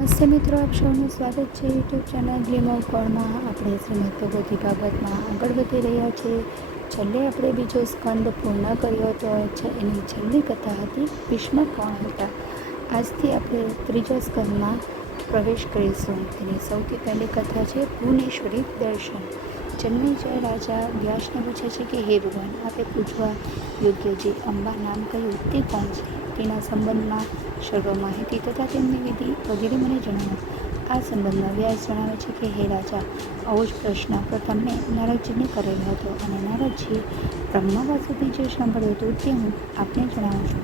નમસ્તે મિત્રો, આપ સૌનું સ્વાગત છે યુટ્યુબ ચેનલ ગ્લીમ ઓફ ગોડમાં. આપણે શ્રીમદ ભગવતી ભાગવતમાં આગળ વધી રહ્યા છીએ. છેલ્લે આપણે બીજો સ્કંદ પૂર્ણ કર્યો હતો. એની છેલ્લી કથા હતી ભીષ્મ કોણ હતા. આજથી આપણે ત્રીજા સ્કંદમાં પ્રવેશ કરીશું. તેની સૌથી પહેલી કથા છે ભુવનેશ્વરી દર્શન. જન્મેજય રાજા વ્યાસને પૂછે છે કે હે ભગવાન, આપે પૂછવા યોગ્ય જે અંબા નામ કહ્યું તે કોણ છે, તેના સંબંધમાં સર્વ માહિતી તથા તેમની વિધિ વગેરે મને જણાવો. આ સંબંધમાં વ્યાસ જણાવે છે કે હે રાજા, આવો જ પ્રશ્ન પ્રથમ મેં નારદજીને કરેલો હતો અને નારદજીએ બ્રહ્મા પાસેથી જે સાંભળ્યું હતું તે હું આપને જણાવું છું.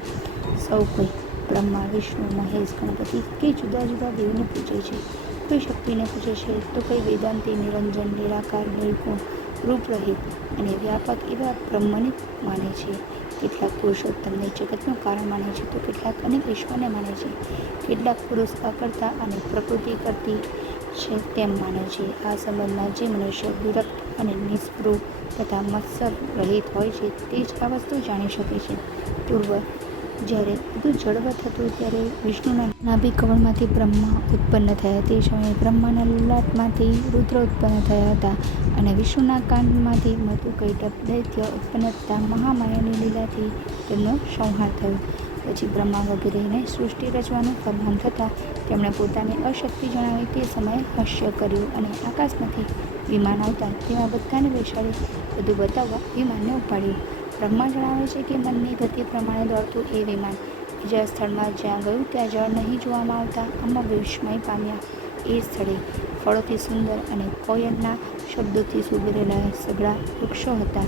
સૌ કોઈ બ્રહ્મા, વિષ્ણુ, મહેશ, ગણપતિ કે જુદા જુદા દેવને પૂજે છે. કોઈ શક્તિને પૂજે છે તો કોઈ વેદાંતિ નિરંજન, નિરાકાર, નિર્ગુણ, રૂપરહિત અને વ્યાપક એવા બ્રહ્મને માને છે. કેટલાક પુરુષોત્તમને જગતનું કારણ માને છે તો કેટલાક અનેક ઈશ્વરને માને છે. કેટલાક પુરુષ અકર્તા અને પ્રકૃતિ કરતી છે તેમ માને છે. આ સંબંધમાં જે મનુષ્ય વિરક્ત અને નિસ્પૃહ તથા મત્સર રહિત હોય છે તે જ આ વસ્તુ જાણી શકે છે. પૂર્વ જ્યારે બધું જળવત હતું ત્યારે વિષ્ણુના નાભિ કમળમાંથી બ્રહ્મા ઉત્પન્ન થયા. તે સમયે બ્રહ્માના લલાટમાંથી રુદ્ર ઉત્પન્ન થયા હતા અને વિષ્ણુના કાનમાંથી મધુકૈટભ દૈત્ય ઉત્પન્ન થતાં મહામાયાની લીલાથી તેમનો સંહાર થયો. પછી બ્રહ્મા વગેરેને સૃષ્ટિ રચવાનું ફરમાન થતાં તેમણે પોતાની અશક્તિ જણાવી તે સમયે હાસ્ય કર્યું અને આકાશમાંથી વિમાન આવતા તેમાં બધાને બેસાડી બધું બતાવવા વિમાનને ઉપાડ્યું. બ્રહ્મા જણાવે છે કે મનની ગતિ પ્રમાણે દોડતું એ વિમાન બીજા સ્થળમાં જ્યાં ગયું ત્યાં જળ નહીં જોવામાં આવતા આમાં વિસ્મય પામ્યા. એ સ્થળે ફળોથી સુંદર અને કોયલના શબ્દોથી સુગરેલા સઘળા વૃક્ષો હતા.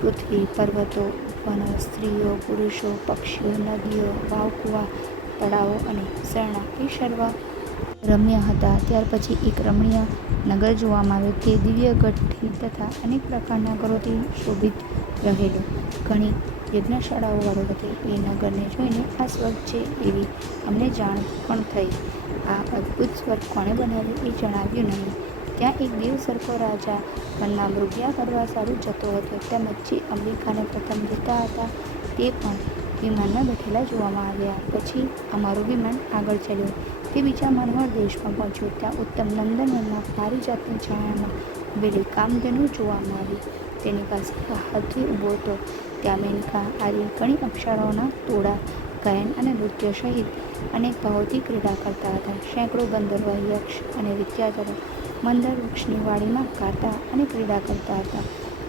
પૃથ્વી, પર્વતો, વનો, સ્ત્રીઓ, પુરુષો, પક્ષીઓ, નદીઓ, વાવકુવા, તળાવો અને ઝરણા એ સર્વ રમ્ય હતા. ત્યાર પછી એક રમણીય નગર જોવામાં આવ્યું. તે દિવ્ય ગઢથી તથા અનેક પ્રકારના ઘરોથી શોભિત રહેલું ઘણી યજ્ઞશાળાઓવાળું હતું. એ નગરને જોઈને આ સ્વર્ગ છે એવી અમને જાણ પણ થઈ. આ અદ્ભુત સ્વર્ગ કોણે બનાવ્યું એ જણાવ્યું નહીં. ત્યાં એક દેવ સરખો રાજા વનમાં મૃગ્યા કરવા સારું જતો હતો. તેમજ જે અંબિકાને પ્રથમ જોતા હતા તે પણ વિમાનમાં બેઠેલા જોવામાં આવ્યા. પછી અમારું વિમાન આગળ ચાલ્યું. તે બીજા મનોહર દેશમાં પહોંચ્યું. ત્યાં ઉત્તમ નંદનવનમાં પારિજાતની છાયામાં ઉભેલી કામધેનુ જોવામાં આવી. તેની પાસે હાથી ઊભો હતો. ત્યાં મેનકા આદિ ઘણી અપ્સરાઓના ટોળા ગાયન અને નૃત્ય સહિત અનેક ભાવોથી ક્રીડા કરતા હતા. સેંકડો ગંધર્વ, યક્ષ અને વિદ્યાધરો મંદાર વૃક્ષની વાડીમાં ગાતા અને ક્રીડા કરતા હતા.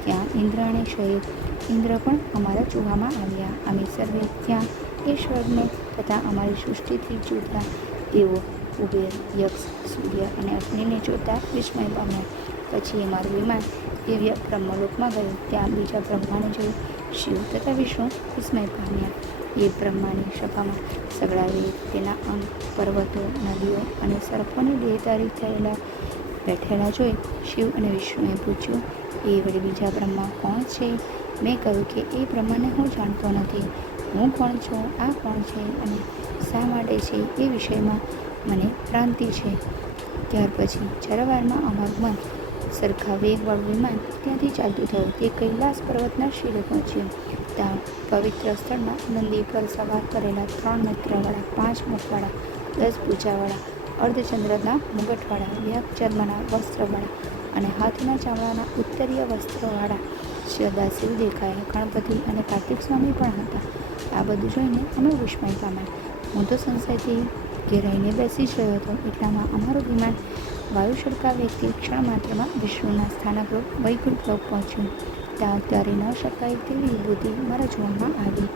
ત્યાં ઇન્દ્રાણી સહિત ઇન્દ્ર પણ અમારા જોવામાં આવ્યા. અમે સર્વે ત્યાં એ સ્વર્ગને તથા અમારી સૃષ્ટિથી જુદા દેવો, કુબેર, યક્ષ, સૂર્ય અને અગ્નિને જોતા વિસ્મય પામ્યા. પછી અમારું વિમાન દિવ્ય બ્રહ્મલોકમાં ગયું. ત્યાં બીજા બ્રહ્માને જોયું. શિવ તથા વિષ્ણુ વિસ્મય પામ્યા. એ બ્રહ્માની સભામાં સઘળા વેદ, તેના અંગ, પર્વતો, નદીઓ અને સર્પોની દેહધારી થયેલા બેઠેલા જોઈ શિવ અને વિષ્ણુએ પૂછ્યું, એ વળી બીજા બ્રહ્મા કોણ છે? મેં કહ્યું કે એ બ્રહ્માને હું જાણતો નથી. હું કોણ છું, આ કોણ છે અને શા માટે છે એ વિષયમાં મને ભ્રાંતિ છે. ત્યાર પછી જરાવારમાં અમારું મન સરખા વેગવાળું વિમાન ત્યાંથી ચાલતું થયું. તે કૈલાસ પર્વતના શિરે પહોંચ્યું. ત્યાં પવિત્ર સ્થળમાં નંદી પર સવાર કરેલા 3 નેત્રવાળા, 5 મુખવાળા, 10 ભુજાવાળા, અર્ધચંદ્રના મુગટવાળા, વ્યાક ચર્મના વસ્ત્રવાળા અને હાથીના ચામડાના ઉત્તરીય વસ્ત્રવાળા સદાશિવ દેખાયા. ગણપતિ અને કાર્તિક સ્વામી પણ હતા. આ બધું જોઈને અમે વિસ્મય પામ્યા. હું તો સંશયથી ઘેરાઈને બેસી જ રહ્યો હતો. એટલામાં અમારું વિમાન વાયુ સળકાવ્યથી ક્ષણ માત્રમાં વિષ્ણુના સ્થાનકરૂપ વૈકુંઠ લોક પહોંચ્યું. ત્યાં ઉતારી ન શકાય તેવી વિભૂતિ મારા જોવામાં આવી.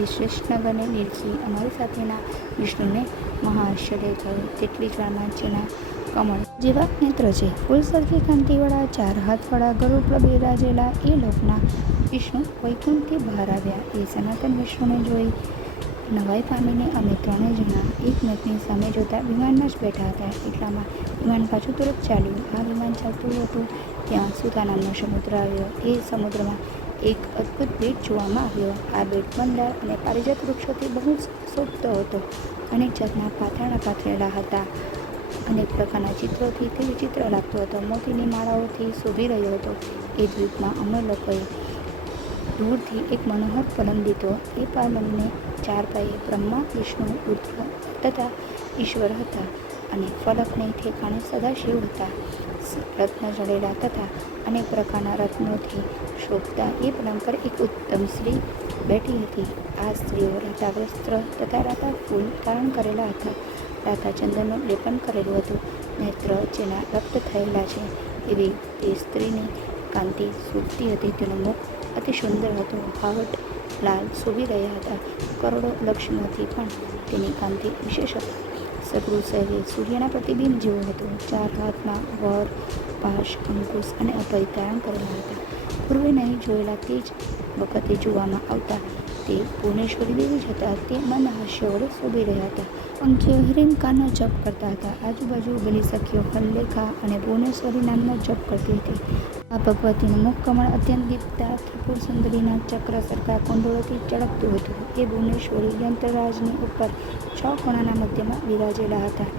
એ શ્રેષ્ઠ નગરને નિરખી અમારી સાથેના વિષ્ણુને મહાઆશ્ચર્ય થયું. તેટલી જ વારમાં જેના કમળ જેવા નેત્ર છે, ફૂલ સરખી કાંતિવાળા 4 હાથવાળા ગરુડ પર બિરાજેલા એ લોકના વિષ્ણુ વૈકુંઠથી બહાર આવ્યા. એ સનાતન વિષ્ણુને જોઈ નવાઈ પામીને અમે 3 જણા એકમેકની સામે જોતા વિમાનમાં જ બેઠા હતા. એટલામાં વિમાન પાછું તરત ચાલ્યું. આ વિમાન ચાલતું હતું ત્યાં સુધા નામનો સમુદ્ર આવ્યો. એ સમુદ્રમાં એક અદ્ભુત બેટ જોવામાં આવ્યો. આ બેટ મંદાર અને પારિજાત વૃક્ષોથી બહુ શોભતો હતો. અનેક જાતના પાથરણા પાથરેલા હતા. અનેક પ્રકારના ચિત્રોથી તે વિચિત્ર લાગતો હતો. મોતીની માળાઓથી શોભી રહ્યો હતો. એ દ્વીપમાં અમે લોકોએ દૂરથી એક મનોહર પલંગ દીધો. એ પલંગને 4 પાયે બ્રહ્મા, વિષ્ણુ, રુદ્ર તથા ઈશ્વર હતા. અને ફલકને ઠેકાણે સદાશિવ હતા. રત્ન જડેલા તથા અનેક પ્રકારના રત્નોથી શોભતા એ પલંગ પર એક ઉત્તમ સ્ત્રી બેઠી હતી. આ સ્ત્રીઓ રાતા વસ્ત્ર તથા રાતા ફૂલ ધારણ કરેલા હતા. રાતા ચંદનનું લેપન કરેલું હતું. નેત્ર જેના રક્ત થયેલા છે એવી તે સ્ત્રીની કાંતિ શોભતી હતી. તેનું મુખ અતિ સુંદર હતું. હાવટ લાલ શોભી રહ્યા હતા. કરોડો લક્ષ્મીઓથી પણ તેની કાંતિ વિશેષ હતી. સગળું શરીર સૂર્યના પ્રતિબિંબ જેવું હતું. 4 હાથમાં વર, પાશ, અંકુશ અને અભય ધારણ કરેલા હતા. પૂર્વે નહીં જોયેલા તે જ વખતે જોવામાં આવતા તે ભુવનેશ્વરી દેવી જ હતા. તે મન હાસ્ય વડે શોભી રહ્યા હતા. પંખીઓ હિરણકાનો જપ કરતા હતા. આજુબાજુ બલી સખીઓ હલ્લેખા અને ભુવનેશ્વરી નામનો જપ કરતી હતી. આ ભગવતીનું મુખકમળ અત્યંત દીપતા ત્રિપુર સુંદરીના ચક્ર સરખા કુંડળોથી ચળકતું હતું. એ ભુવનેશ્વરી યંત્રરાજની ઉપર 6 ખૂણાના મધ્યમાં વિરાજેલા હતા.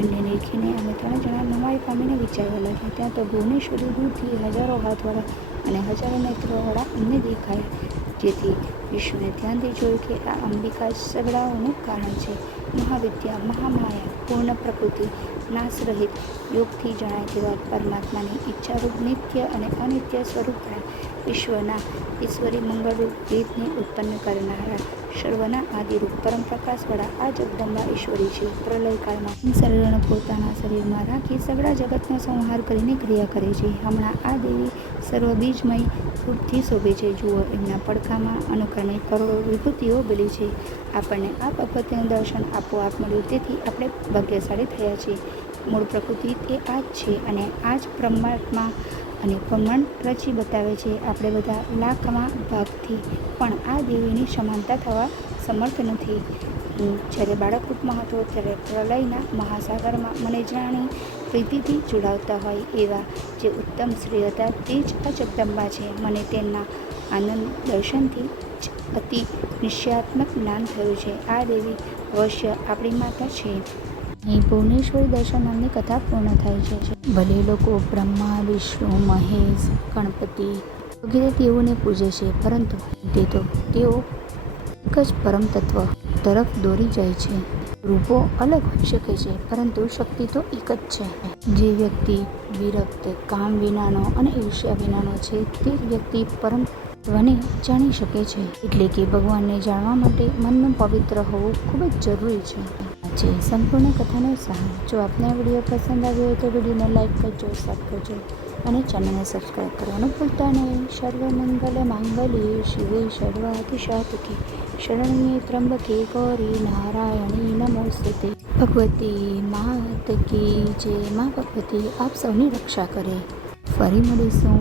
એમને નિરખીને અમે 3 જણા નવાઈ પામીને વિચારવા લાગ્યા. ત્યાં તો ભુવનેશ્વરી દૂરથી હજારો હાથવાળા અને હજારો નેત્રોવાળા અમને દેખાયા, જેથી વિષ્ણુએ ધ્યાનથી જોયું કે આ અંબિકા જ સગડાઓનું કારણ છે. મહાવિદ્યા, મહામાયા, પૂર્ણ પ્રકૃતિ, નાશરહિત, યોગથી જણાય તેવા પરમાત્માની ઈચ્છારૂપ નિત્ય અને અનિત્ય સ્વરૂપના વિશ્વના ઈશ્વરી મંગળરૂપ વેદને ઉત્પન્ન કરનારા સર્વના આદિરૂપ પરમ પ્રકાશવાળા આ જગદંબા ઈશ્વરી છે. પ્રલયકાળમાં શરીરને પોતાના શરીરમાં રાખી સગળા જગતનો સંહાર કરીને ક્રિયા કરે છે. હમણાં આ દેવી સર્વબીજમય રૂપથી શોભે છે. જુઓ, એમના પડખામાં અનુક્રમે કરોડો વિભૂતિઓ બલી છે. આપણને આ ભગવતીનું દર્શન આપોઆપ મળ્યું, તેથી આપણે ભાગ્યશાળી થયા છીએ. મૂળ પ્રકૃતિ તે આ જ છે અને આ જ પરમાત્મા અને બ્રહ્માંડ રચી બતાવે છે. આપણે બધા લાખમાં ભાગથી પણ આ દેવીની સમાનતા થવા સમર્થ નથી. હું જ્યારે બાળક રૂપમાં હતો ત્યારે પ્રલયના મહાસાગરમાં મને જાણી પ્રીતિથી જોડાવતા હોય એવા જે ઉત્તમ શ્રી હતા તે જ આ જગદંબા છે. મને તેમના આનંદ દર્શનથી જ અતિ નિશ્ચયાત્મક જ્ઞાન થયું છે. આ દેવી અવશ્ય આપણી માતા છે. અહીં ભુવનેશ્વરી દર્શન નામની કથા પૂર્ણ થાય છે. ભલે લોકો બ્રહ્મા, વિષ્ણુ, મહેશ, ગણપતિ વગેરે તેઓને પૂજે છે, પરંતુ તેઓ એક જ પરમ તત્વ તરફ દોરી જાય છે. રૂપો અલગ હોઈ શકે છે, પરંતુ શક્તિ તો એક જ છે. જે વ્યક્તિ વિરક્ત, કામ વિનાનો અને ઈર્ષ્યા વિનાનો છે તે જ વ્યક્તિ પરમ તત્વને જાણી શકે છે. એટલે કે ભગવાનને જાણવા માટે મનનું પવિત્ર હોવું ખૂબ જ જરૂરી છે. સંપૂર્ણ કથાનો સાર. જો આપને આ વિડીયો પસંદ આવ્યો હોય તો વિડીયોને લાઈક કરજો, સબ કરજો અને ચેનલને સબસ્ક્રાઈબ કરવાનું ભૂલતા નહીં. સર્વમંગલ માંગલ્યે શિવે સર્વાર્થસાધિકે શરણ્યે ત્ર્યંબકે ગૌરી નારાયણી નમોસ્તુતે. ભગવતી માત કી જય. માં ભગવતી આપ સૌની રક્ષા કરે. ફરી મળીશું.